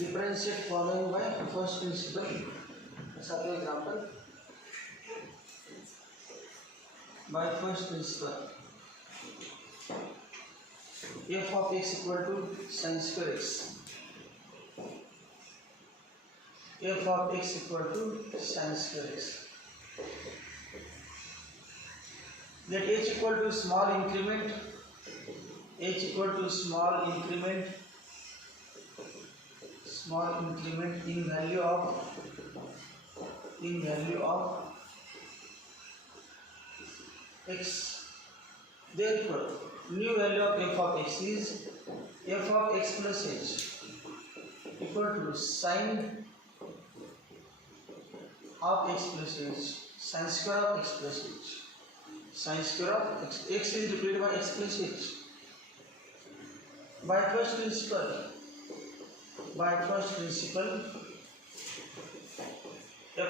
differentiate following by first principle. Second example, by first principle, f of x equal to sin square x. F of x equal to sin square x. Let h equal to small increment, h equal to small increment in value of x. Therefore, new value of f of x is f of x plus h equal to sin of x plus h, sin square of x plus h. Sin square of x, x is replaced by x plus h. By first principle, f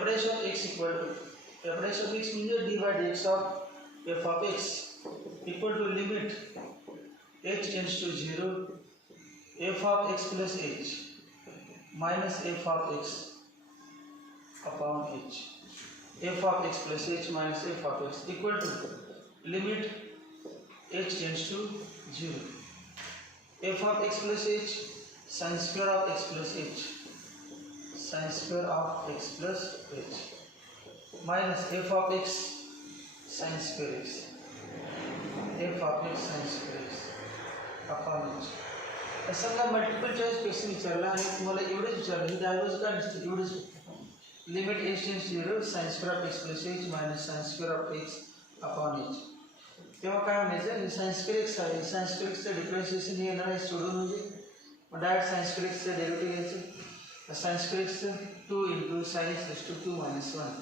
dash of x equal to, f dash of x means d by dx of f of x equal to limit h tends to 0, f of x plus h minus f of x upon h. F of x plus h minus f of x equal to limit h tends to 0. F of x plus h sin square of x plus h, sin square of x plus h minus f of x sin square x, f of x sin square x upon h. समजा multiple choice question विचारला आणि तुम्हाला एवढेच विचारलं, ही डायव्हर्स काय नसते, एवढेच limit h tends to 0 sin square of x plus h minus sin square of x upon h. तेव्हा काय म्हणायचं, sin square x आहे, sin square x चं डिफरन्शिएशन हे येणार आहे सोडून, म्हणजे मग डायरेक्ट sin square x चं डेरिव्हेटिव्ह घ्यायचं. sin square x 2 into sin x is to 2 minus 1,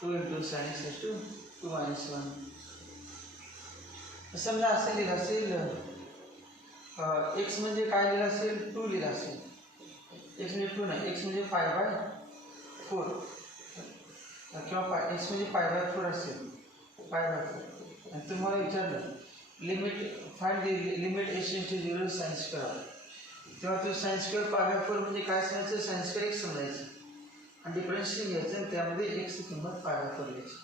2 into sin x is to 2 minus 1. समजा असं लिहिलं असेल, x म्हणजे काय लिहिलं असेल, 2 लिहिलं असेल, x म्हणजे 2 नाही, x म्हणजे 5/4 किंवा x म्हणजे 5/4 असेल, 5/4. आणि तुम्हाला विचारलं limit find the limit h tends to 0 sin square, तेव्हा तो sin स्क्वेअर 5/4 म्हणजे काय समजायचं, sin स्क्वेअर x समजायचं आणि डिफरन्शिएशन घ्यायचं आणि त्यामध्ये x ची किंमत 5/4 घ्यायची.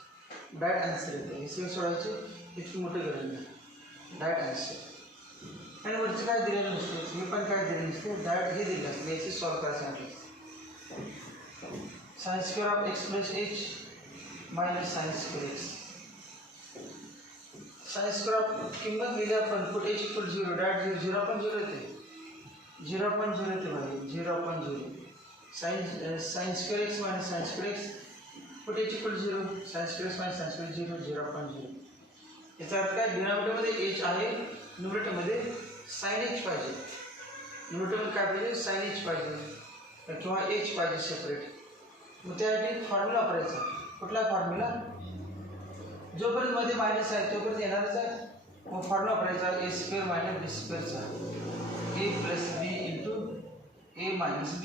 डायरेक्ट आन्सर येते, हे सगळं सोडायचे, इतकी मोठी गरज नाही, डायरेक्ट आन्सर. आणि वरचं काय दिलेलं नसतं, हे पण काय दिलेलं नसतं, डायरेक्ट हे दिलं असतं, याची सॉल्व करायचं म्हटलं. sin square of x plus h minus sin square x. sin square of किंमत लिहिली आपण, put h equal to 0, डायरेक्ट 0 पण 0 येते, 0 पण 0 येते भाई, 0 पण 0. sin square x minus sin square x, put h equal to 0, sin square x minus sin square 0, 0 पण 0. याचा अर्थ काय, डिनॉमिनेटरमध्ये h आहे, न्यूमरेटरमध्ये sin h पाहिजे, न्यूमरेटरमध्ये काय पाहिजे, sin h पाहिजे किंवा h पाहिजे सेपरेट. मग त्यासाठी फॉर्म्युला वापरायचा. कुठला फॉर्म्युला, जोपर्यंत मध्ये मायनस आहे तोपर्यंत येणारच आहे. मग फॉर्म्युला वापरायचा a स्क्वेअर मायनस b स्क्वेअरचा, a plus b into a minus b.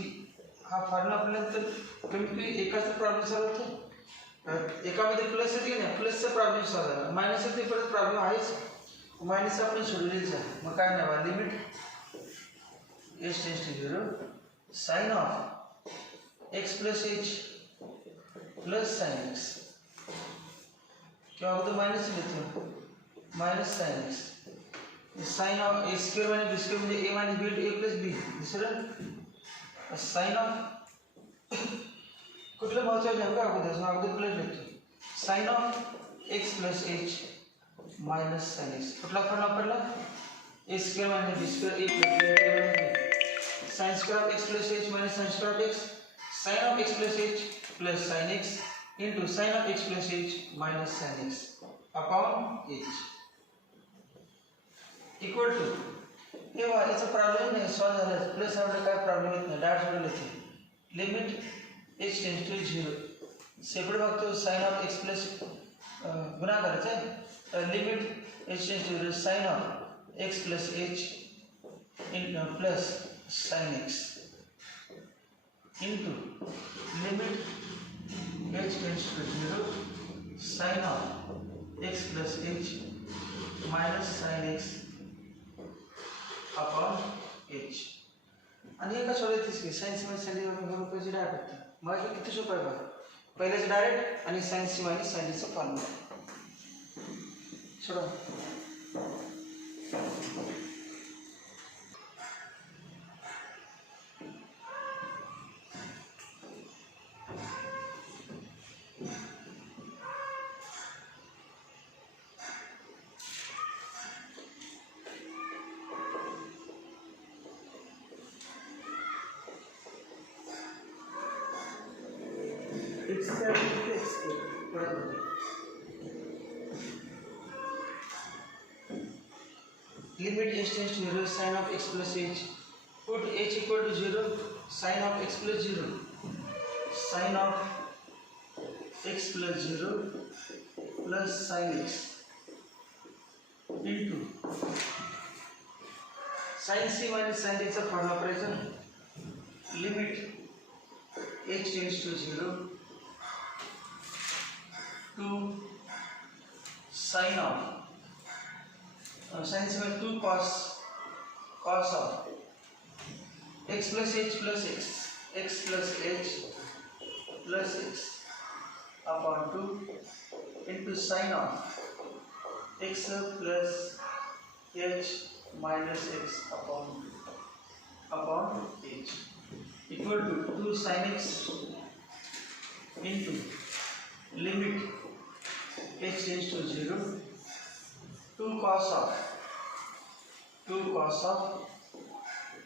हा फॉर्म्युला वापरल्यानंतर कमीत कमी एकाचा प्रॉब्लेम सॉल्व होतो. एकामध्ये प्लस येते की नाही, प्लसचा प्रॉब्लेम सॉल्व झाला, मायनस येते परत प्रॉब्लेम आहेच, मायनस आपण सोडलेलीच आहे. मग काय नाही, limit h tends to 0 sine of x plus h plus sin x, क्या होता है, माइनस लेते हैं, minus sin x, sine of a square minus b square म्हणजे a minus b a plus b. दुसरं साइन ऑफ कुठलं महत्त्वाचं आहे का, अगोदर प्लस लिहितो, sine of x plus h minus sin x. कुठला फॉर्म्युला वापरला, a square minus b square a plus b, sin square of x plus h minus sin square of x, sin of x plus h plus sin x into sin of x plus h minus sin x upon h equal to. हे याचा प्रॉब्लेम नाही सॉल्व झाला, प्लस आपल्याला काय प्रॉब्लेम येत नाही, direct सोडवलं ते. Limit h tends to 0, separate बघतो sin of x प्लस गुणा करायचा आहे, limit h tends to 0 sin of x plus h in plus sin x into limit h tends to 0 sin of x plus h minus sin x upon h. आणि एका सोडवतीस की सायन्स मध्ये scientific direct मग किती सोपं आहे बघा. पहिलेच डायरेक्ट आणि सायन्स सी मायनस सायन्टिफिकचा फॉर्म्युला सोडवा. Limit h tends to 0 sin of x plus h. Put h equal to 0 sin of x plus 0. Sin of x plus 0 plus sin x into sin c minus sin x of formula operation. Limit h tends to 0 to sin of sin equal to cos of x plus h plus x plus h plus x upon 2 into sin of x plus h minus x upon h equal to 2 sin x into limit h tends to 0 2 cos of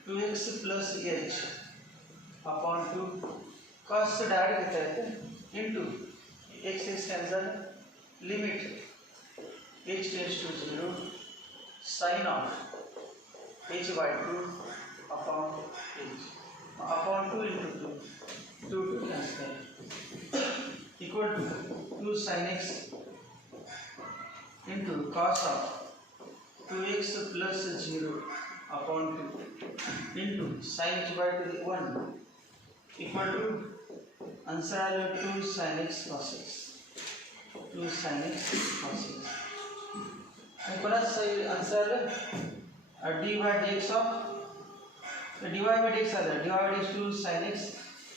2x plus h upon 2 cos से डायरेक्ट होता है into x cancel limit h tends to 0 sin of h by 2 upon h upon 2 into 2 cancel equal to 2 sin x into cos of 2x plus 0 upon 2 into sin h by 1 equal to answer 2 sin x cos x 2 sin x cos x and plus answer dy by dx of dy by dx आहे dy by dx 2 sin x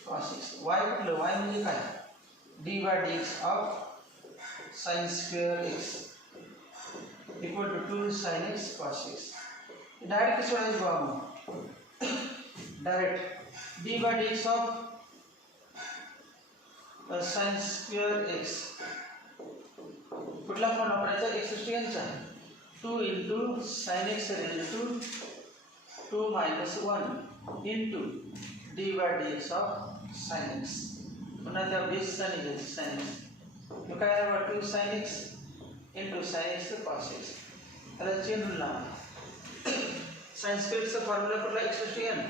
cos x y म्हटलं y म्हणजे काय dy by dx of sin square x equal to 2 sin x cos x. Direct सोडायचं बघा मग direct d by dx of sin square x कुठला फॉर्म वापरायचा x यांचा 2 into sin x raised to 2 minus 1 into d by dx of sin x पुन्हा त्या base sin x मग काय आहे 2 sin x into sin x cos x त्याला चेंज होईल sin square चा फॉर्म्युला कुठला x n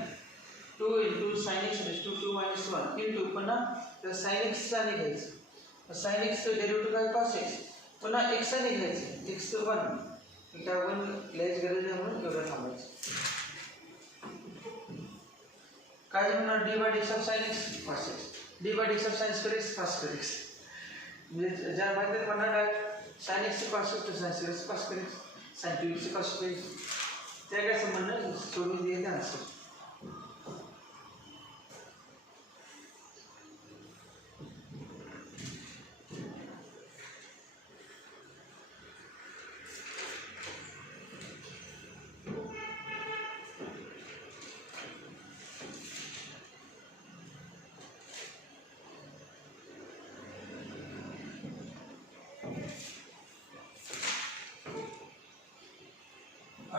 2 into sin x raised to 2 minus 1 into पुन्हा त्या sin x चा निघायचं sin x चं डेरिव्हेटिव्ह काय cos x पुन्हा x चा निघायचं x 1 त्या 1 लिहायची गरज नाही म्हणून एवढं थांबायचं काय म्हणणार d by dx of sin x cos x d by dx of sin square x cos square x म्हणजे ज्या माहिती म्हणणार काय sin x cos x sin square x cos square x sin 2x cos square x त्या काय संबंध सोडून दिले answer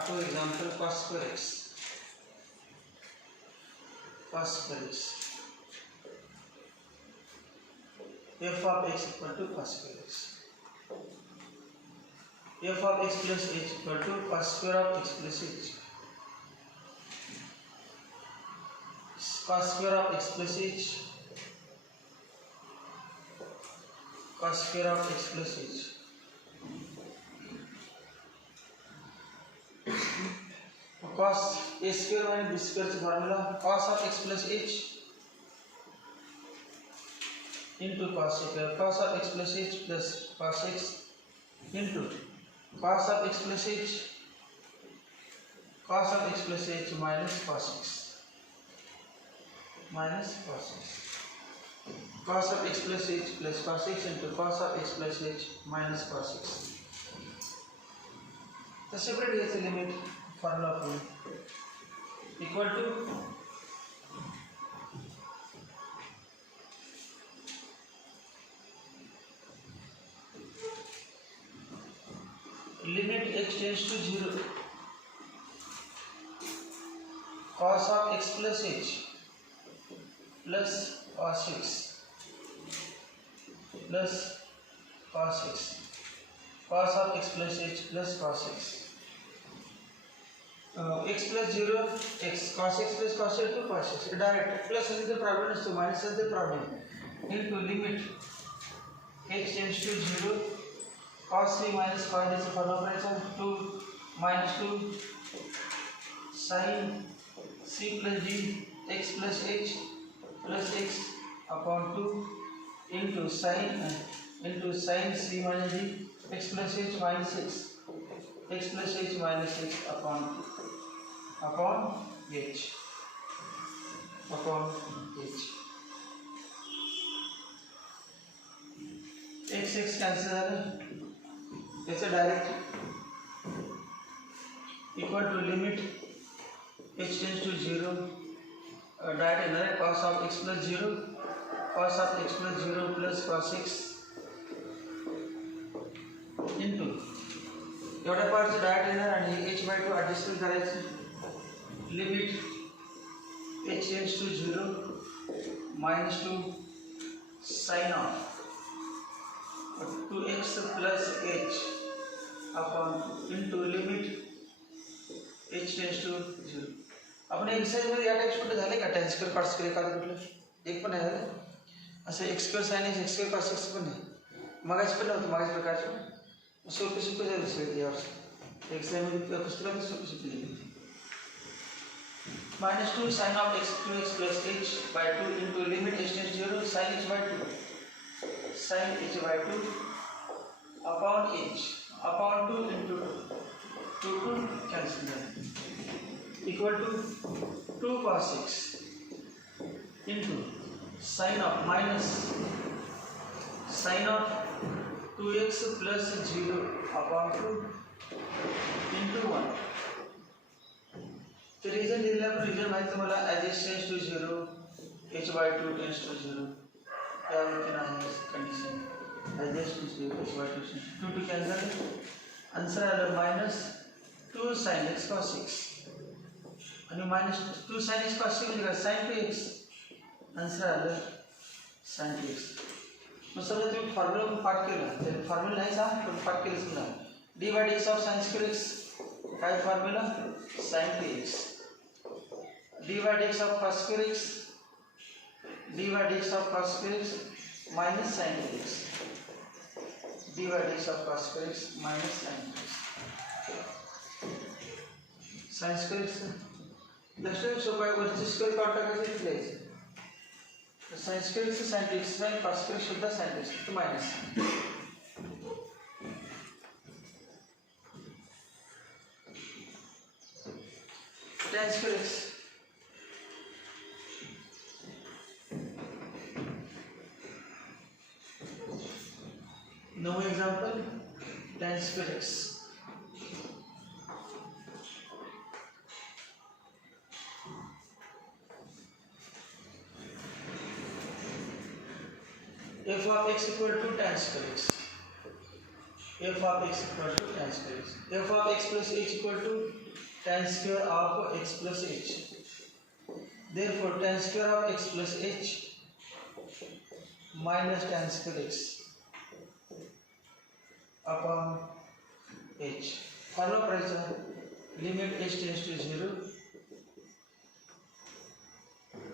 For example, cos square x f of x equal to cos square x f of x plus h equal to cos square of x plus h cos square of x plus h cos square of x plus h cos a square minus b square चा formula cos of x plus h into cos of x plus h plus cos x into cos of x plus h minus cos x minus cos x. Cos of x plus h plus cos x into cos of x plus h minus cos x. The separate is the limit formula equal to limit x tends to 0 cos of x plus h plus cos x plus cos x, cos of x plus h plus cos x. X plus 0 x cos x plus cos x to cos x direct plus is the problem is to minus is the problem into limit x tends to 0 cos 3 minus cos is the formula operation 2 minus 2 sin c plus d x plus h plus x upon 2 into sin c minus d x plus h minus x plus h minus x upon h x cancel it's a direct equal to limit h tends to 0 direct another cos of x plus 0 cos of x plus 0 plus cos x into एवढ्या पार्टचं डायरेक्ट येणार आणि h by 2 ॲडजस्टमेंट करायचं limit h tends to 0 minus 2 sin of 2x plus h upon into limit h tends to 0. आपण एक्सरसाइज मध्ये या टाइप्स कुठे झाले का tan स्क्वेअर cot स्क्वेअर एखादं कुठलं एक पण आहे झालं असं x square sin x x square cos x पण नाही मगाच पण नव्हतं मगाच प्रकारचं सोपे झालं सगळं यावर एक्झाममध्ये पुस्तकात सोपी लिहिली minus 2 sin of x plus h by 2 into limit h tends to 0 sin h by 2 upon h upon 2 into 2 cancel equal to 2 cos x into sin of minus sin of 2x plus 0 upon 2 into 1. The reason दिलेला माहिती तुम्हाला as h tends to 0 h by 2 tends to 0 त्यावरती आहे condition as h tends to 0 h by 2 2 to cancel answer आलं minus 2 sin x cos x आणि minus 2 sin x cos x म्हणजे काय sin 2x answer आलं sin 2x मग समजा तुम्ही फॉर्म्युला पाठ केला तर फॉर्म्युला नाही सांग पण पाठ केलं समजा d by dx of sin square x काय formula sin 2x d by dx of cos square x d by dx of cos square x minus sin 2x d by dx of cos square x minus sin 2x sin square x लक्षात सोपा आहे वरची स्क्वेअर काढून टाकायचं लिहायचं sin square is sin 2x by cos square शुद्ध sin 2x to minus tan square x no example tan square x f of x equal to tan square x f of x equal to tan square x f of x plus h equal to tan square of x plus h therefore tan square of x plus h minus tan square x upon h formula करायचा limit h tends to 0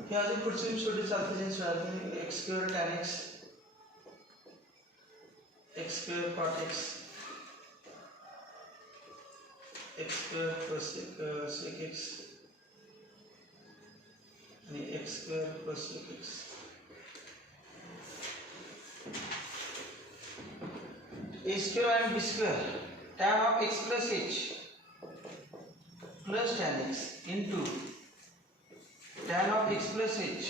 हे अजून पुढची छोटी चालते जे x square tan x x square cot x x square plus sec x and x square plus sec x a square and b square tan of x plus h plus tan x into tan of x plus h,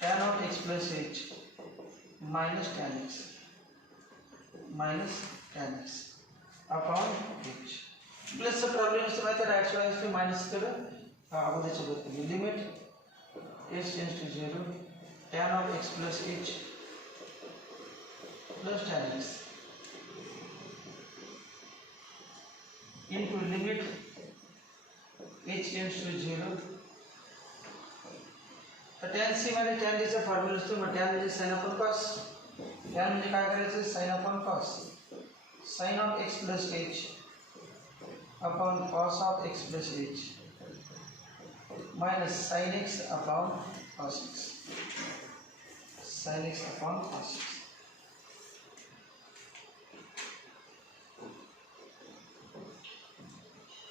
tan of x plus h minus tan x upon h. Plus the problem is the right side is minus the limit h tends to 0, tan of x plus h plus tan x into limit h tends to 0. तर tan c मध्ये tan चा फॉर्म्युला असतो, मग tan म्हणजे sin upon cos, tan म्हणजे काय करायचं sin upon cos, sin of x plus h upon cos of x plus h minus sin x upon cos x, sin x upon cos x.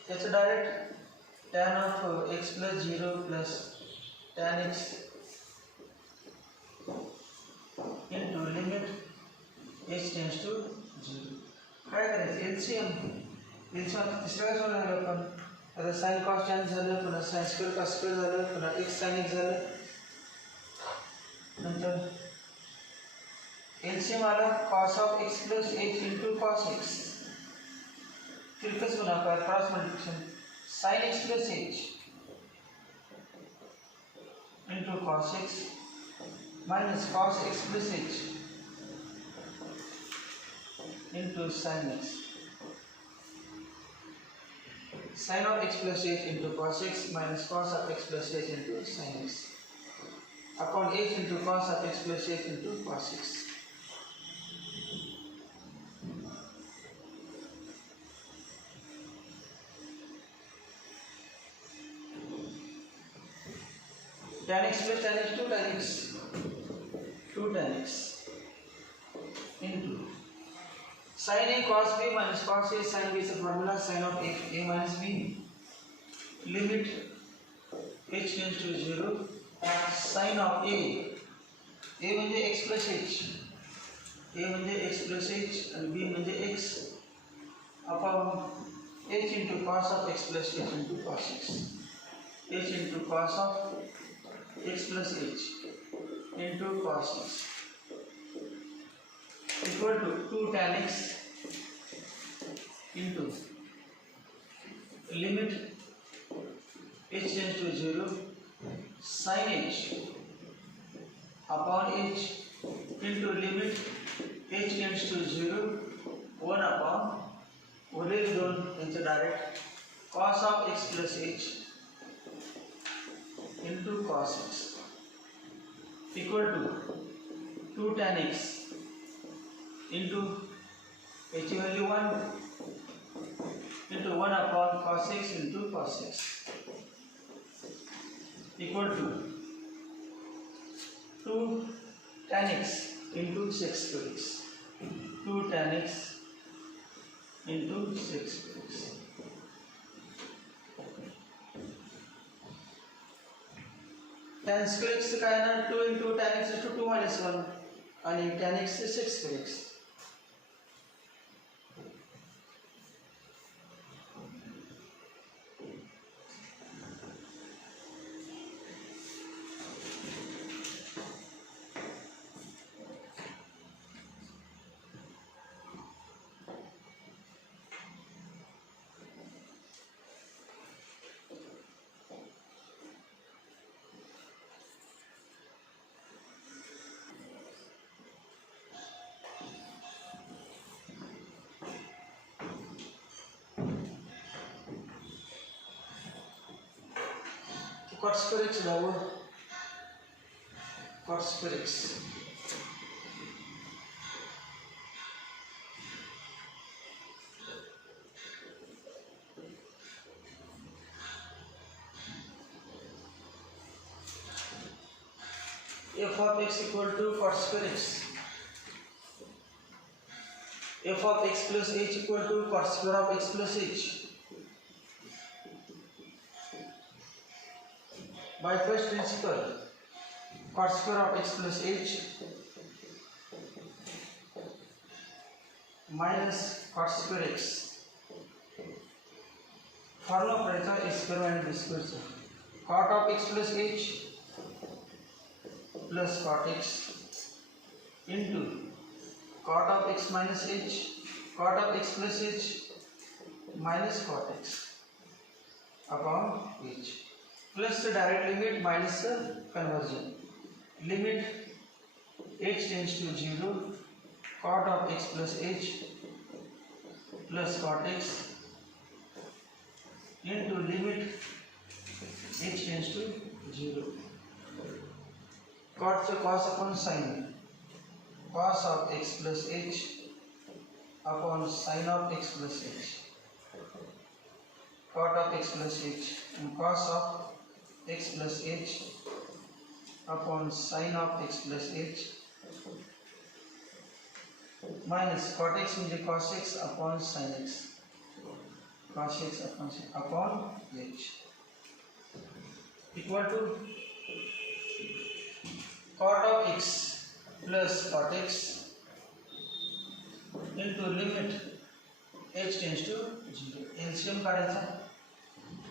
त्याचं direct tan of x plus 0 plus tan x into limit h tends to 0. काय करायचं एलसीएम तिसऱ्या काय सोडणार आपण, आता sin cos tan झालं, पुन्हा sin square cos square झालं, पुन्हा x sin x झालं, नंतर एलसीएम आला cos of x plus h into cos x, फिर कसं गुणाकार cross multiplication sin x plus h into cos x minus cos x plus h into sin x, sin of x plus h into cos x minus cos of x plus h into sin x upon h into cos of x plus h into cos x. Tan x plus tan x 2 tan x into sin a cos b minus cos a sin b is the formula sin of a minus b limit h tends to 0 sin of a म्हणजे x plus h, a म्हणजे x plus h and b म्हणजे x upon h into cos of x plus h into cos x, h into cos of x plus h into cos x equal to 2 tan x into limit h tends to 0 sin h upon h into limit h tends to 0 1 upon उर्वरित दोन यांचे direct cos of x plus h into cos x equal to 2 tan x into h value 1 into 1 upon cos x into cos x equal to 2 tan x into sec square x, 2 tan x into sec square x. tan square x काय ना 2 into tan x is to 2 minus 1 आणि tan x is 6 square x. Cot square x dawa cot square x f of x equal to cot square x, f of x plus h equal to cot square of x plus h. By first principle, cot square of x plus h minus cot square x. Formula करायचा a square minus b square चा. cot of x plus h plus cot x into cot of x minus h, cot of x plus h minus cot x upon h, plus the direct limit minus the conversion. Limit h tends to 0, cot of x plus h plus cot x into limit h tends to 0. Cot से cos upon sin, cos of x plus h upon sin of x plus h, cot of x plus h and cos of x plus h upon sin of x plus h minus cot x means cos x upon sin x, cos x upon h equal to cot of x plus cot x into limit h tends to 0. LCM काढायचा,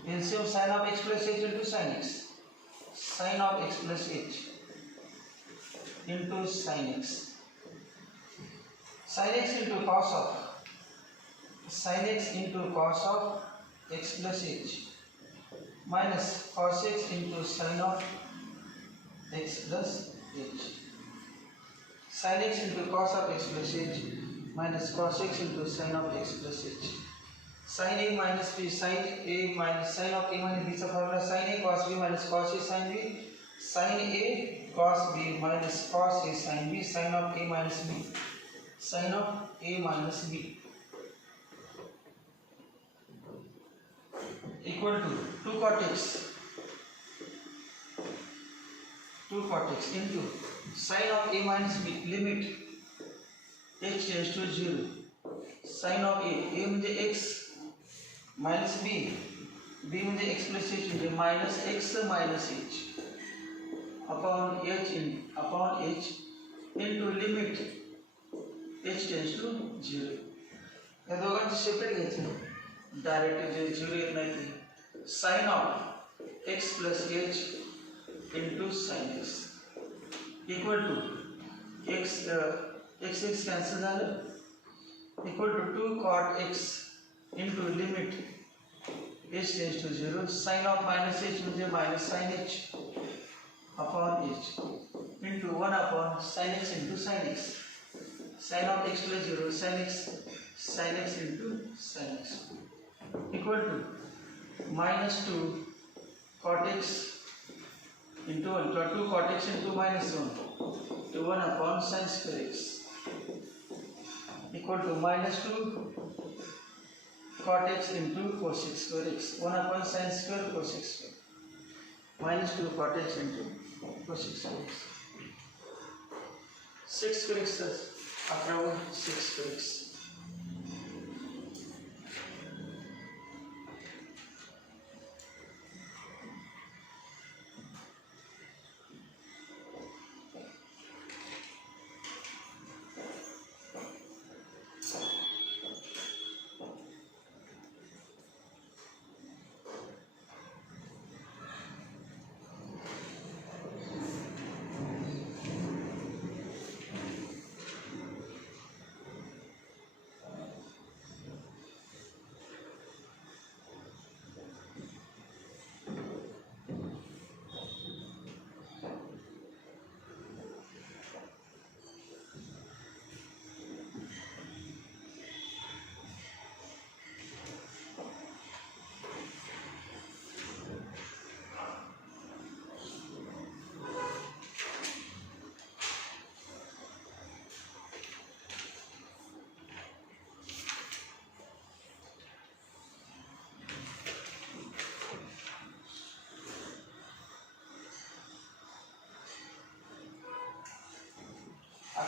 LCM sin of x plus h into sin x, sin of x plus h into sin x, sin x into cos of sin x into cos of x plus h minus cos x into sin of x plus h, sin x into cos of x plus h minus cos x into sin of x plus h, sin a minus b, sin a minus sin of a minus b चा formula sin a cos b minus cos a sin b, sin a cos b minus cos a sin b, sin of a minus b, sin of a minus b equal to 2 cot x into sin of a minus b, limit h tends to 0, sin of a म्हणजे x minus b, b म्हणजे x plus h म्हणजे minus x minus h upon h into limit h tends to 0. या दोघांचे सेपरेट घ्यायचे, डायरेक्ट जे 0 येत नाही ते sin of x plus h into sin x equal to x cancel झालं equal to 2 cot x into limit h tends to 0, sin of minus h म्हणजे minus sin h upon h into 1 upon sin x into sin x, sin of x plus 0 sin x into sin x equal to minus 2 cot x into 1, 2 cot x into minus 1 to 1 upon sin square x equal to minus 2 cot x into cos x square x, 1 upon sin square cos x square minus 2 cot x into cos x square x, 6 square x 11 6 square x.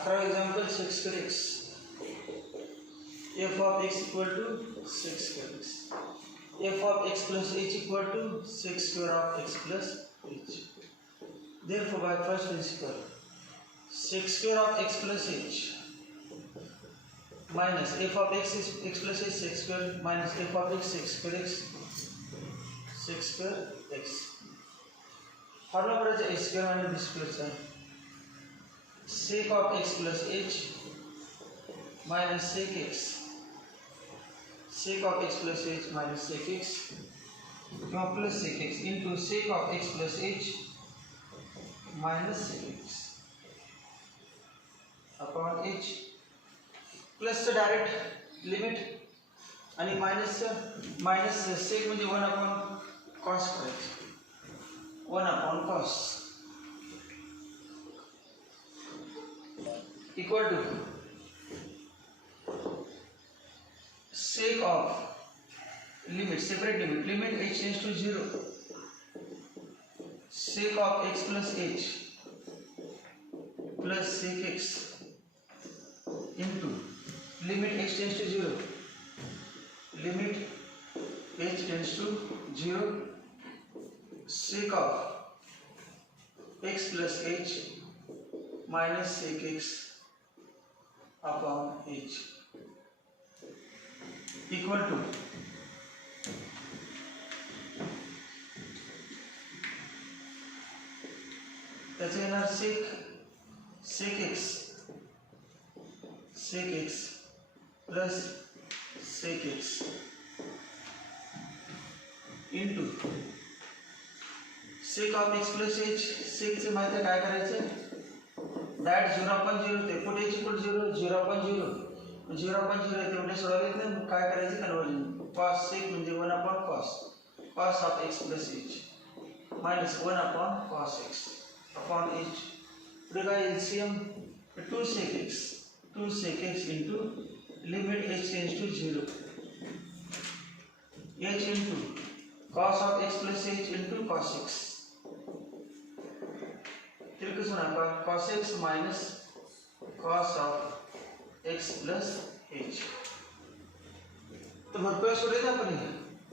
Example 6 square x, f of x equal to 6 square x, f of x plus h equal to 6 square of x plus h. Therefore, by first principle, 6 square of x plus h minus f of x is x plus h 6 square minus f of x 6 square x 6 square x formula करायचा h square minus b स्क्वेअरचा sec of x plus h minus sec x, sec of x plus h minus sec x किंवा plus sec x into sec of x plus h minus sec x upon h plus direct limit आणि minus sec म्हणजे 1 upon cos करायचं 1 upon cos equal to sec of limit separate limit h tends to 0 sec of x plus h plus sec x into limit h tends to 0 limit h tends to 0 sec of x plus h minus sec x upon h equal to त्याचे येणार sec x plus sec x into sec of x plus h sec चे माहिती काय करायचं डायरेक्ट 0 upon 0 ते पुढे h equal 0 0 upon 0 0 upon 0 ते पुढे सोडवले ना काय करायचं कन्वर्जन cos sec म्हणजे 1 upon cos of x plus h minus 1 upon cos x upon h पुढे काय LCM 2 sec x into limit h tends to 0 h into cos of x plus h into cos x फिर किस होना cos x minus cos of x plus h तो भरपूर सोडे ना आपण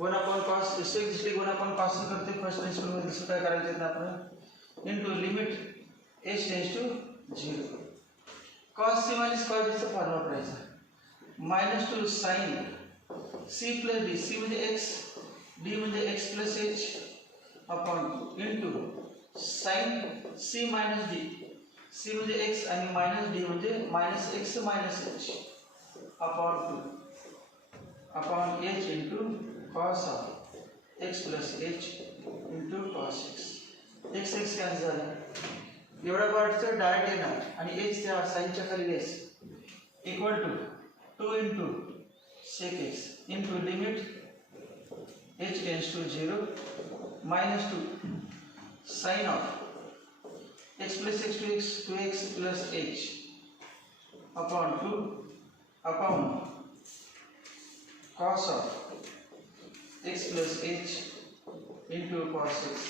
1 upon cos sec जिसलिए 1 upon cos करते फर्स्ट प्रिंसिपल में दूसरा काय करायचं ना आपण into limit h tends to 0 cos c minus cos चा फॉर्म्युला करायचा minus 2 sin c plus d c म्हणजे x d म्हणजे x plus h upon 2 into sin c minus d c म्हणजे x आणि minus d म्हणजे minus x minus h upon 2 upon h into cos of x plus h into cos x x cancel झाला एवढा पार्टचं डायरेक्ट येणार आणि h त्या साइनच्या खाली less equal to 2 into sec x into limit h tends to 0 minus 2 sin of x plus x to x plus h upon 2 upon cos of x plus h into cos x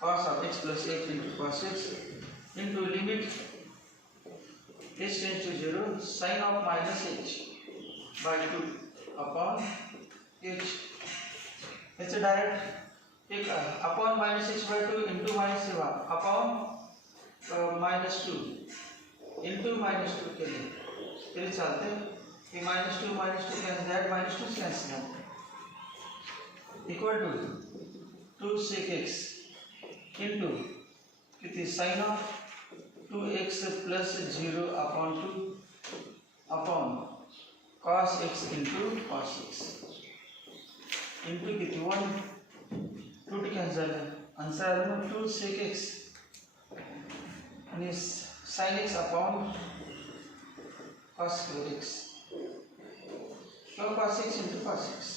cos of x plus h into cos x into limit h tends to 0 sin of minus h by 2 upon h it's a direct एक upon minus x by 2 into minus सेवा upon minus 2 into minus 2 के लिए तरी चालते कि minus 2 cancel that minus 2 कैंसिल है equal to 2 sec x into कितनी sin of 2x plus 0 upon 2 upon cos x into cos x into कितनी 1 2 कैंसिल है आंसर आ रहा है 2 sec x and sin x upon cos square x so cos x into cos x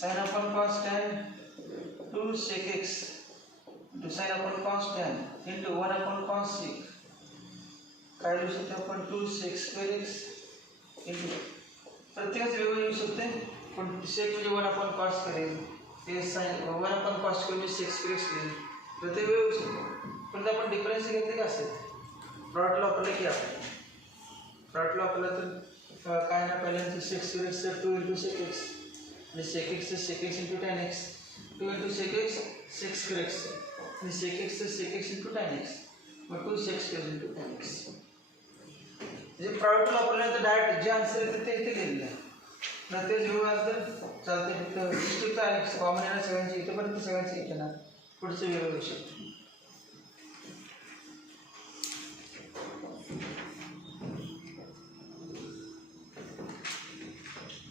sin upon cos tan 2 sec x into sin upon cos tan into 1 upon cos sec काय लिहू शकतो आपण 2 sec square x into प्रत्येकाच वेगवेगळे येऊ शकते पण sec म्हणजे 1 upon cos करेल ते sin 1 upon cos करून sec square x लिहिल प्रत्येक वेगळे येऊ शकते पण आपण डिफरन्स घेतले का असेल प्रॉडक्ट लॉ वापरले की आपण प्रॉडक्ट लॉ वापरला तर काय ना पहिल्यांदा sec square x 2 into sec x आणि sec x sec x into tan x 2 into sec x sec square x आणि sec x sec x into tan x मग 2 sec square into tan x जे product law वापरल्यानंतर डायरेक्ट जे आन्सर येते ते इथे लिहिलेलं आहे जर ते 0 असेल चालते फक्त स्टिपचा आणि कॉमन येणार सगळ्यांची इथेपर्यंत सगळ्यांची एक येणार पुढचं वेगळं होऊ शकतं.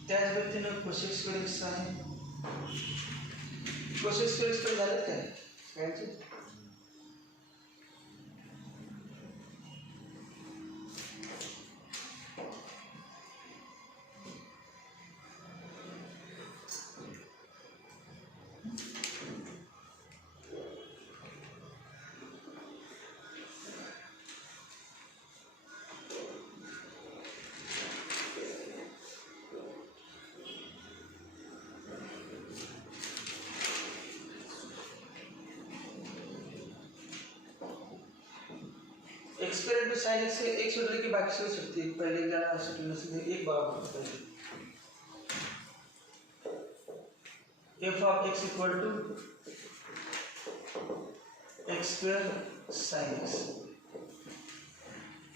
त्याच व्यक्तीनं कोशेक स्क्वेअर आहे. कोशेक स्क्वेअर झालेत काय सगळ्यांचे? एक्सपेरिमेंट साइन से एक सूत्र की बाकी से सकती है पहले क्या सूत्र से एक बराबर होता है f of x equal to x square sin x.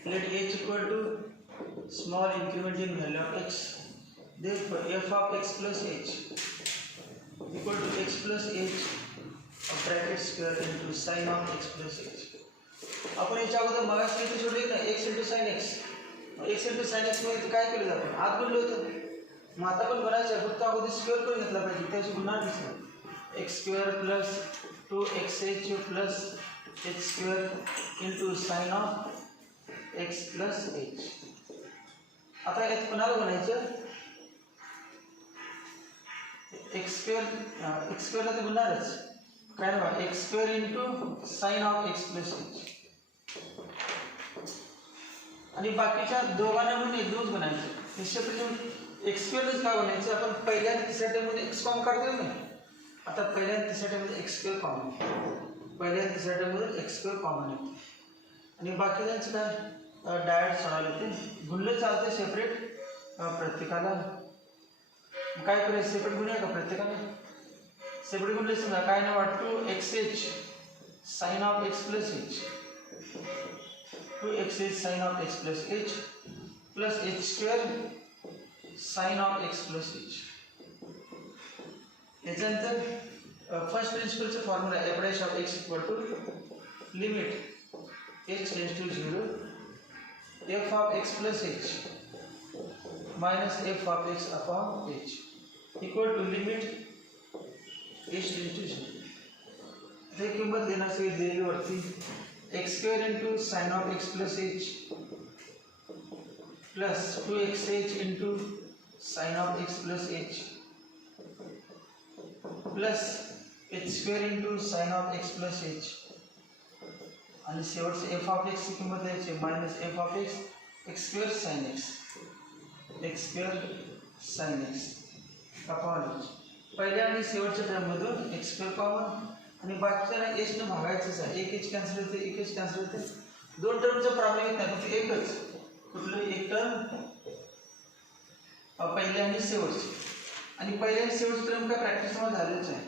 Let h equal to small increment in value of x. Therefore f of x plus h equal to x plus h of bracket square into sin of x plus h. आपण याच्या अगोदर मगाशी किती सोडले ना x * sin x. x * sin x मध्ये काय केलं आपण आत गुणलं होतं. मग आता पण बनायचं फक्त अगोदर स्क्वेअर करून घेतला पाहिजे त्याची गुणा दिसणार x square plus 2xh plus h square into sin of x plus h. आता यात पुन्हा बनायचं x square ला तर गुणारच काय ना x square into sin of x plus h आणि बाकीच्या दोघांना म्हणून एकदमच बनायचं. हे सेपरेट x स्क्वेअरच का बनायचं आपण पहिल्या आणि तिसऱ्या टर्ममध्ये x कॉमन काढतोय ना. आता पहिल्या आणि तिसऱ्या टर्ममध्ये x स्क्वेअर कॉमन पहिल्या आणि तिसऱ्या टर्ममध्ये x स्क्वेअर कॉमन येते आणि बाकीच्यांचं काय डायरेक्ट सोडवलं ते गुणलं चालतं सेपरेट प्रत्येकाला. काय करायचं सेपरेट गुणूया का प्रत्येकाला सेपरेट गुणले समजा काय नाही वाटतो xh sin of x plus h 2xh sin of x plus h plus h square sin of x plus h. याच्यानंतर फर्स्ट प्रिन्सिपलचा formula f' of x equal to limit h tends to 0 f of x plus h minus f of x upon h equal to limit h tends to 0. हे किंमत देण्यासाठी दिलेली वरती x square into sin of x plus h plus 2xh into sin of x plus h plus h square into sin of x plus h आणि शेवटचे f of x ची किंमत द्यायची minus f of x x square sin x sin x upon h. पहिल्या आणि शेवटच्या टर्म मधून x square common आणि बाकीच्या h ने भागायचंच आहे. एक h कॅन्सल होते एक h कॅन्सल होते दोन टर्मचा प्रॉब्लेम येत नाही फक्त एकच कुठलं एक टर्म पहिल्या आणि शेवटची आणि पहिल्या आणि शेवटची टर्म काय प्रॅक्टिस मध्ये झालेच आहे.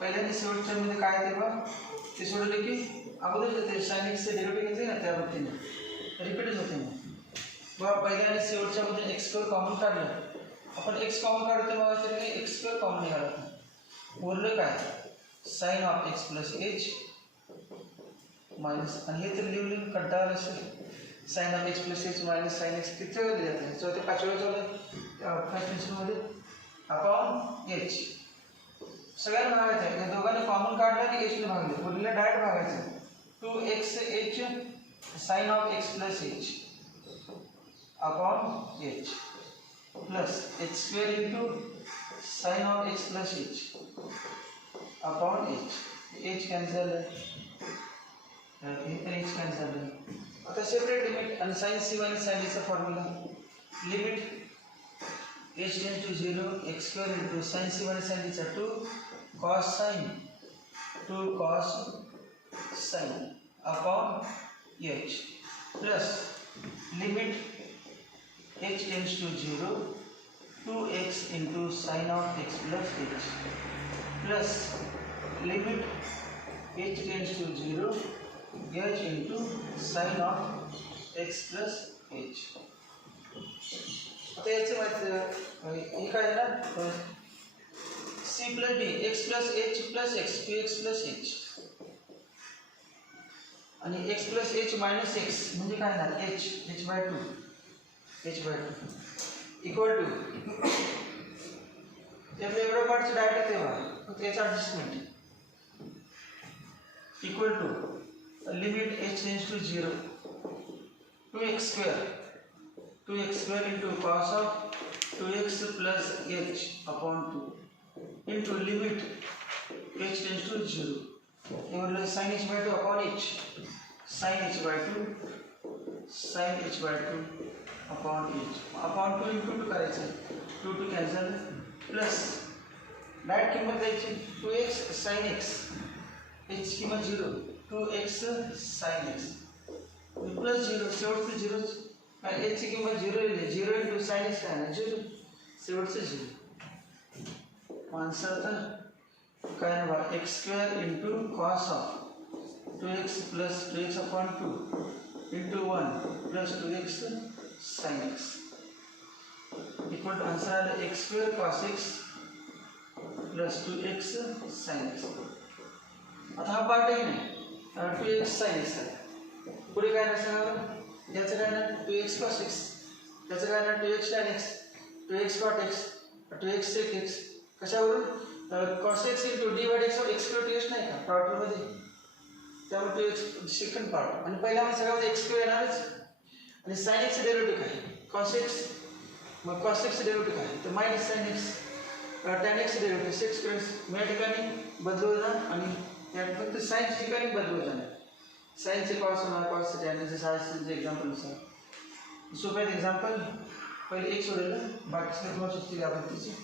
पहिल्या आणि शेवटच्या मध्ये काय तेव्हा ते सोडले की अगोदर ते sin x चे डेरिव्हेटिव्ह घ्यायचे ना त्या पद्धतीने रिपीटच होते मग बघा पहिल्या आणि शेवटच्या मध्ये x स्क्वेअर कॉमन काढलं आपण x कॉमन काढतो मग तरी x स्क्वेअर कॉमन निघाला उरलं काय sin of x plus h minus आणि हे तर लिहून कंटाळलं असेल sin of x plus h minus sin x किती वेळा लिहिलं जातं चौथ्या पाचव्या वेळेला फर्स्ट प्रिन्सिपलमध्ये अपॉन h सगळ्यांना भागायचं आहे या दोघांनी कॉमन काढलं आणि h ने भागले उरलेलं डायरेक्ट भागायचं 2xh sin of x plus h upon h plus h square into sin of x plus h upon h cancel है हे पण h cancel है. आता सेपरेट लिमिट आणि sin c आणि sin चा formula limit h tends to 0 x square into sin c आणि sin चा 2 cos sin upon h plus limit h tends to 0 2x into sin of x plus h plus limit h tends to 0 h into sin of x plus h. आता याचं माहिती हे काय आहे ना C plus D X plus H plus X to X plus H आणि X plus H minus X म्हणजे काय ना H H by two equal to त्यातल्या एवढ्या पार्टचं डायरेक्ट तेव्हा फक्त याचं adjustment equal to limit H tends to 0 2x square into cos of 2x plus h upon 2 into limit h tends to 0 equal sin h by 2 upon h sin h by 2 upon h 2 करायचं 2 cancel plus direct किंमत द्यायची 2x sin x h किंमत 0 2x sin x plus 0 शेवटचं 0 आणि h ची किंमत 0 आहे 0 into sin x काय ना 0 शेवटचं 0 आन्सर तर काय ना बघा x square into cos of 2x plus 2x upon 2 into 1 plus 2x sin x equal to answer आला x square cos x plus 2x sin x आता हा पार्ट आहे ना 2x sin x पुढे काय नसणार याचं काय ना 2x cos x त्याचं काय ना 2x tan x 2x cot x 2x sec x कशावरून cos x into d by dx x square 2x नाही का पार्ट मध्ये त्यामुळे 2x सेकंड पार्ट आणि पहिल्या मध्ये सगळ्यामध्ये x square येणारच आणि sin x चे डेरिव्हेटिव्ह काय cos x मग cos x चे डेरिव्हेटिव्ह काय तर minus sin x tan x चे डेरिव्हेटिव्ह sec square या ठिकाणी बदलवणार आणि या फक्त sin च्या ठिकाणी बदलवणार sin से cos होणार cos से tan जैसे सायन्सचे एक्झाम्पल नुसार सोपे एक्झाम्पल पहिले एक सोडलं बाकी सगळे तुम्हाला सुचतील आपण तिची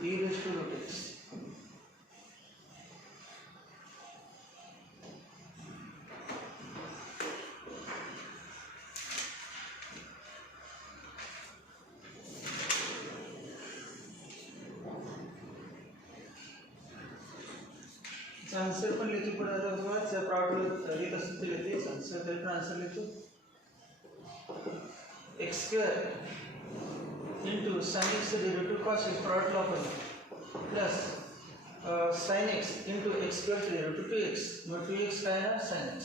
e raised to root x answer पण लिहितो पण आता प्रॉब्लेम लिहित असेल ते लिहिते आंसर तरी पण आंसर लिहितो x square into sin x derivative cos x product law plus sin x into x square derivative 2x मग 2x काय ना sin x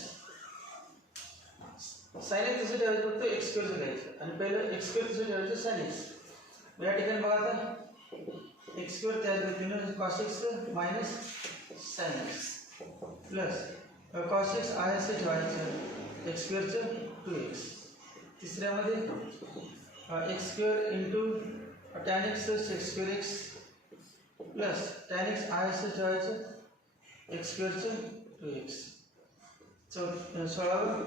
sin x तसं ठेवायचं फक्त x square घ्यायचं आणि पहिलं x square तसं ठेवायचं sin x या ठिकाणी बघा आता x square त्या पद्धतीने cos x minus sin x plus cos x आहे असं ठेवायचं x square चं 2x तिसऱ्यामध्ये x square into tan x sec square x plus tan x आहे असं ठेवायचं x square चं 2x 16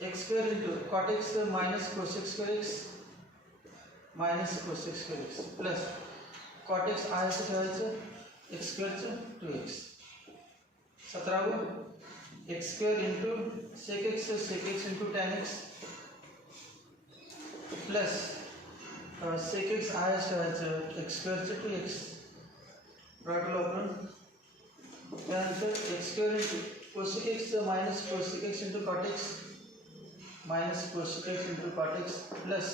x square into cot x minus cosec square x minus cosec square x plus cot x आहे असं ठेवायचं x square चं 2x 17 x square into sec x into tan x plus sec x आहे असं ठेवायचं x square चं 2x product वापरून त्यानंतर x square into cosec x minus cosec x into cot x minus cosec x into cot x plus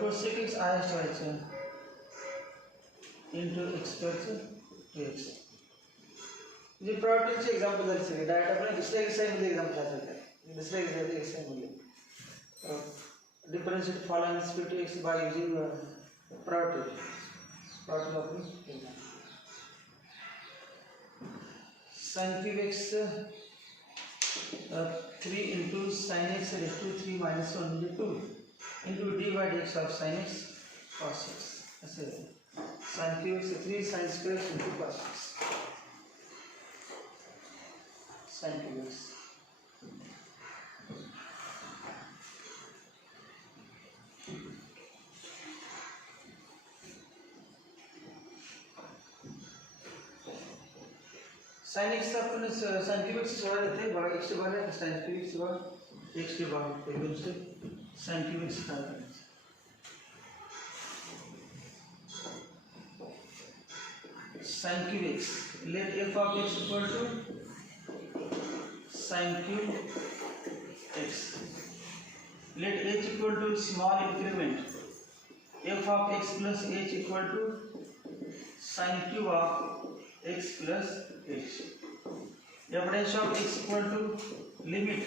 cosec x आहे असं ठेवायचं into x square to x. ये प्रोडक्टचे एग्जांपल झाले सगळे डायरेक्ट आपण दुसऱ्या एक्सरसाइज मध्ये एग्जांपल जातात दुसऱ्या एक्सरसाइज मध्ये differentiate following speed to x by using product आपण sin cube x 3 into sin x raised to 3 minus 1 into 2 into d by dx of sin x cos x ऐसे sin cube x 3 sin square x into cos x sin cube x sin x अपन sin cube x से छोड़ा देते हैं बड़ा x से बड़ा है sin cube x से बड़ा x के बाद एकदम से sin cube x का sin cube x let f of x equal to sin cube x let h equal to small increment f of x plus h equal to sin cube of x plus h. F of x equal to limit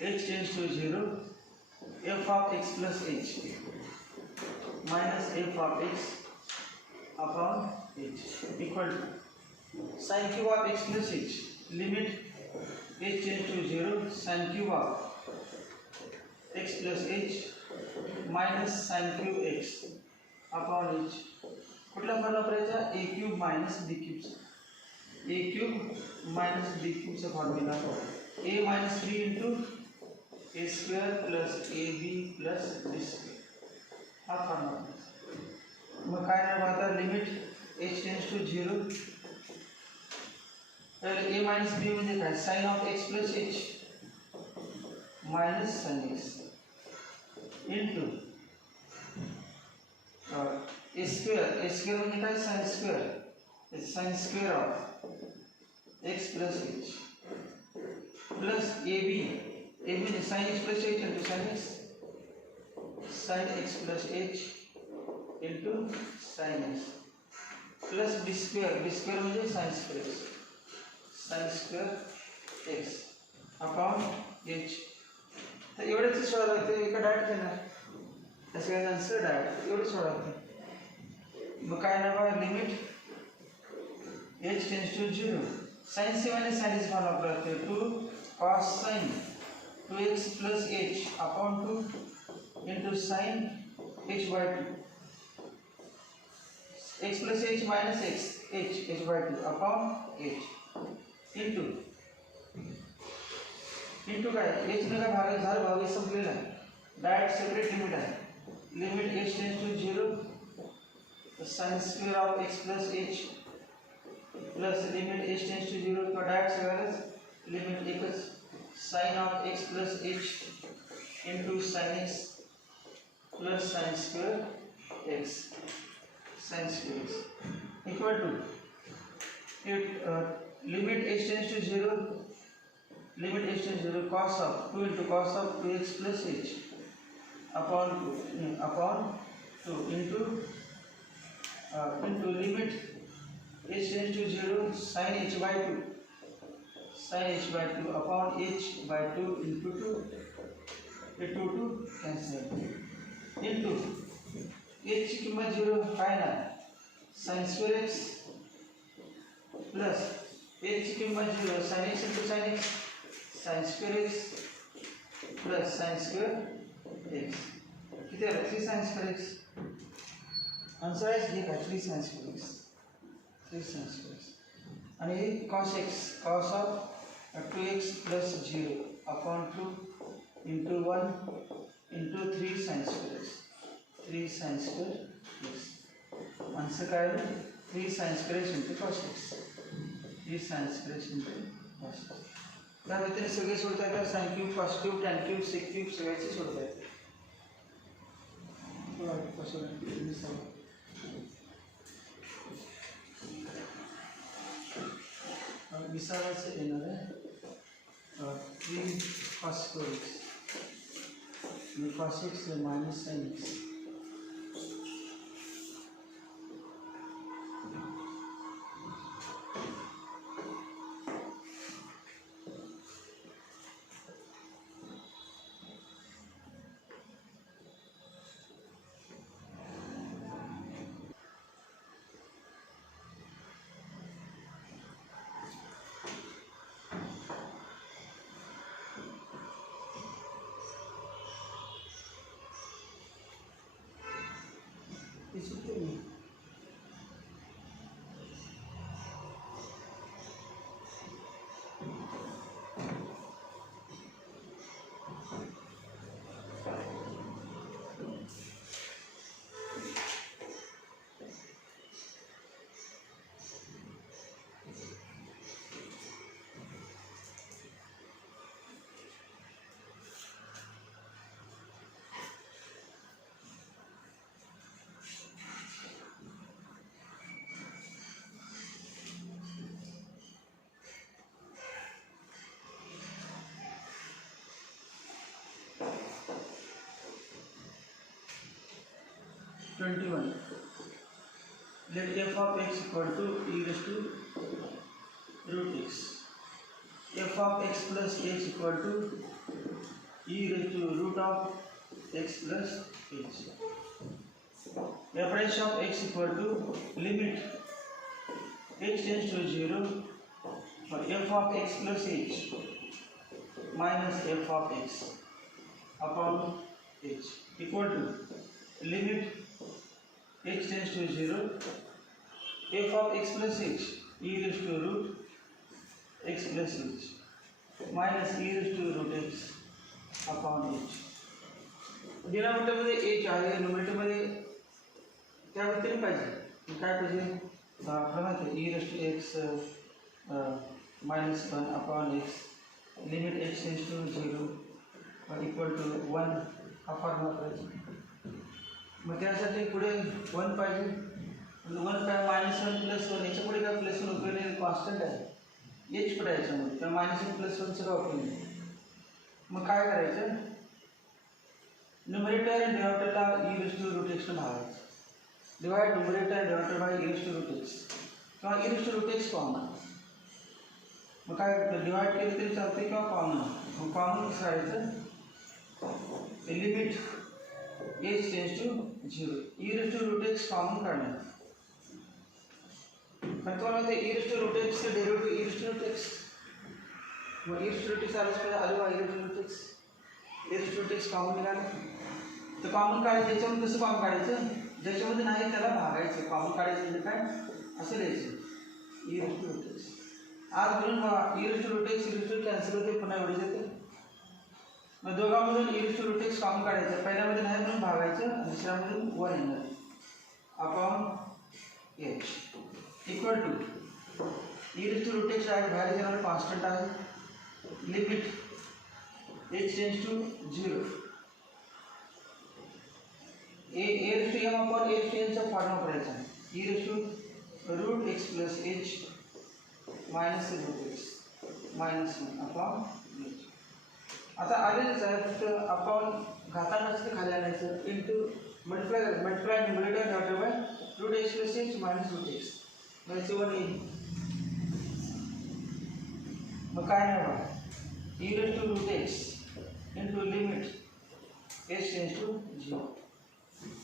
h tends to 0 f of x plus h minus f of x upon h equal to sin cube of x plus h limit h tends to 0 sin cube of x plus h minus sin cube x upon h कुठला formula वापरायचा a cube minus b cube a cube minus b cube चा formula a मायनस 3 into a square plus ab plus b square हा formula मग काय करणार आता limit h tends to 0 तर a मायनस b म्हणजे काय sin of x plus h minus sin x into a square म्हणजे काय sin square of x plus h plus ab म्हणजे sin x plus h into sin x plus h into sin x plus b square म्हणजे sin square x upon h तर एवढेच सोडा लागते एका डायरेक्ट देणार त्याचे काय आन्सर डायरेक्ट एवढे सोडा लागते मग काय ना बघा limit h tends to 0 sin से मैंने sin इस फॉर्म वापरा थे 2 cos sin 2x plus h upon 2 into sin h by 2 x plus h minus x h by 2 upon h into काय h ने का भाग झाला भाग संपलेला आहे डायरेक्ट सेपरेट लिमिट आहे limit h tends to 0 sin square of x plus h plus limit h tends to 0 का डायरेक्ट सगळ्याच लिमिट एकच sin of x plus h into sin x plus sin square x equal to limit h tends to 0 limit h tends to 0 cos of 2 into cos of 2x plus h upon 2 into limit h tends to 0 sin h by 2 upon h by 2 into 2 ये 2 cancel into h की कीमत 0 है ना sin square x plus h की कीमत 0 sin x into sin square x plus sin square x किती आहे 3 sin square x answer आहे हे काय 3 sin square x आणि हे cos x cos of 2x plus 0 upon 2 into 1 into 3 sin square x आंसर काय आहे 3 sin square x into cos x 3 sin square x into cos x त्या व्यतिरिक्त सगळे सोडता येतात sin cube cos cube tan cube sec cube सगळ्याचे सोडता येतात विसावा से येणार आहे 3 cos square x cos x minus sin x 21. Let f of x equal to e raised to root x. F of x plus h equal to e raised to root of x plus h. F of x equal to limit h tends to 0 for f of x plus h minus f of x upon h equal to limit h tends to 0 f of x plus h e raised to root x plus h minus e raised to root x upon h. Denominator मध्ये h आहे, न्यूमरेटर मध्ये त्यामध्ये तरी पाहिजे काय पाहिजे आपल्याला माहिती आहे e raised to x minus 1 upon x limit h tends to 0 equal to 1 हा फॉर्म्युला करायचा. मग त्यासाठी पुढे 1 पाहिजे, 1 काय मायनस 1 प्लस 1 याच्या पुढे काय प्लस 1 उपयोग नाही, कॉन्स्टंट आहे एच पुढे याच्यामध्ये त्या मायनस 1 प्लस 1 चा काय उपयोग नाही. मग काय करायचं न्यूमरेटर आणि डिनॉमिनेटरला e raised to root x ने भागायचं. Divide numerator divided by e raised to root x किंवा e raised to root x common. मग काय डिवाइड केलं तरी चालते किंवा कॉमन. मग कॉमन करायचं limit h tends to 0 e raised to root x common काढणार. पण तुम्हाला ते e raised to root x चे derivative e raised to root x mug e raised to root x आलेच पाहिजे. आले e raised to root x e raised to root x common निघाले तर कॉमन काढायचं. त्याच्यामध्ये कसं कॉमन काढायचं ज्याच्यामध्ये नाही त्याला भागायचं. कॉमन काढायचं म्हणजे काय असं लिहायचं e raised to root x. आज म्हणून e raised to root x e raised to cancel होते पुन्हा एवढे येते. मग दोघांमधून e raised to root x common काढायचं. पहिल्यामध्ये नाही म्हणून भागायचं, दुसऱ्यामधून 1 येणार upon h equal to e raised to root x आहे बाहेर येणार कॉन्स्टंट आहे limit h tends to 0 a raised to m upon h to n चा फॉर्म्युला करायचा आहे e raised to root x plus h minus root x minus 1 upon h. आता आलेलंच आहे फक्त अपॉन घातांना असते खाली आणायचं into multiply numerator divided by root x plus h minus root x म्हणजे 1 येईल. मग काय नाही बघा e raised to root x into limit h tends to 0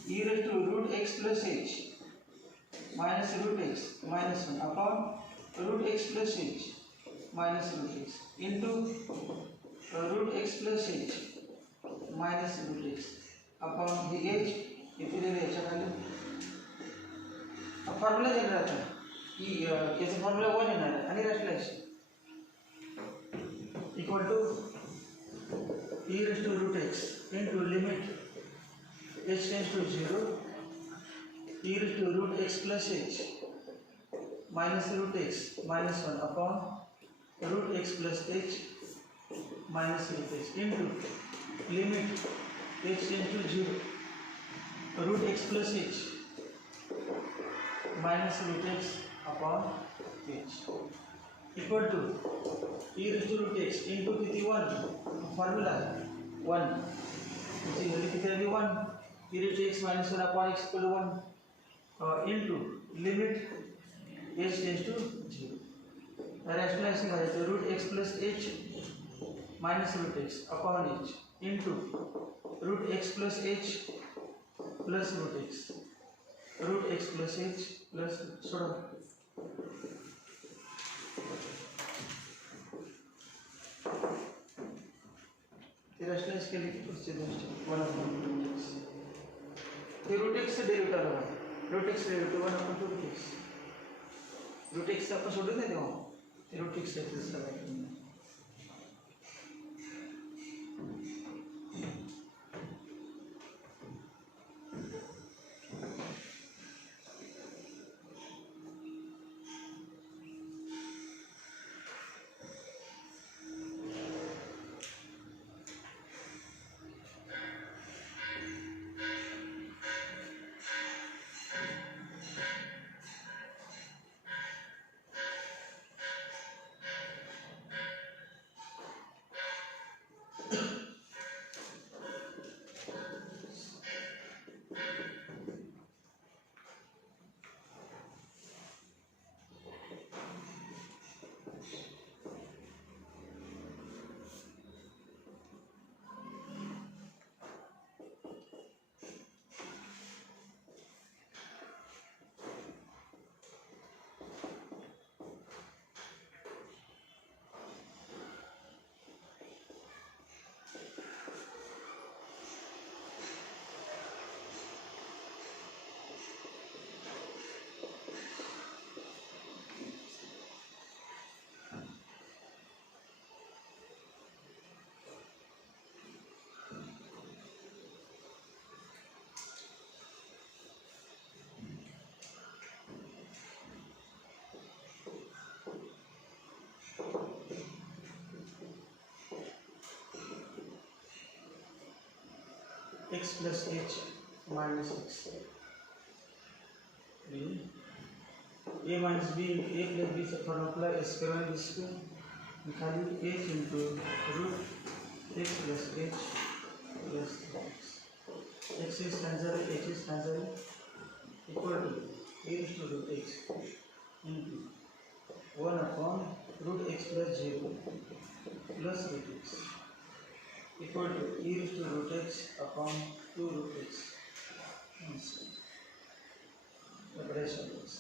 e raised to root x plus h minus root x minus 1 upon root x plus h minus root x into root x plus h minus root x upon the h इथे दिले याच्या खाली फॉर्म्युला दिला जातो की याचा फॉर्म्युला 1 येणार आहे आणि rationalisation equal to e raised to root x into limit h tends to 0 e raised to root x plus h minus root x minus 1 upon root x plus h minus root x into limit h tends to 0 root x plus h minus root x upon h equal to e raised to root x into किती 1 फॉर्म्युला 1 इथे म्हणजे किती आली 1 e raised to x minus 1 upon x equal to 1 into limit h tends to 0. रैशनलाइजेशन करायचं root x plus h minus root x upon h into root x plus h plus root x plus h plus soda ते रैशनलाइज केले की पुढचे गोष्टी 1 upon root x ते root x चे derivative आलं root x relative 1 upon 2 root x. Root x आपण सोडून नाही तेव्हा रूट एक्स एक्सेस करायचं. x plus h minus x. A minus b into a plus b से फॉर्मूला s करना जिसको निकालिए h into root x plus h plus x. X is cancel, h is cancel, equal to a raised to root x into 1 upon root x plus 0 plus root x equal to e raised to root x upon 2 root x. Separation is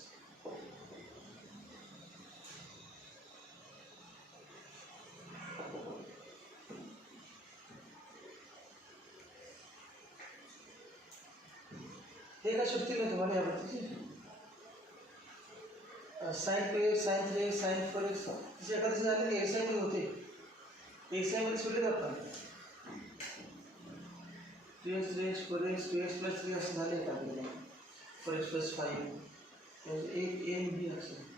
देखा छुट्टी में तुम्हारे यहाँ बताइए साइन पे साइन 3 साइन 4 इसे अगर से जाने के ऐसे में होते ऐसे में छुट्टी करता है 3x 4x 2x plus 3x ना लेता है 4x plus 5 एक a भी अच्छा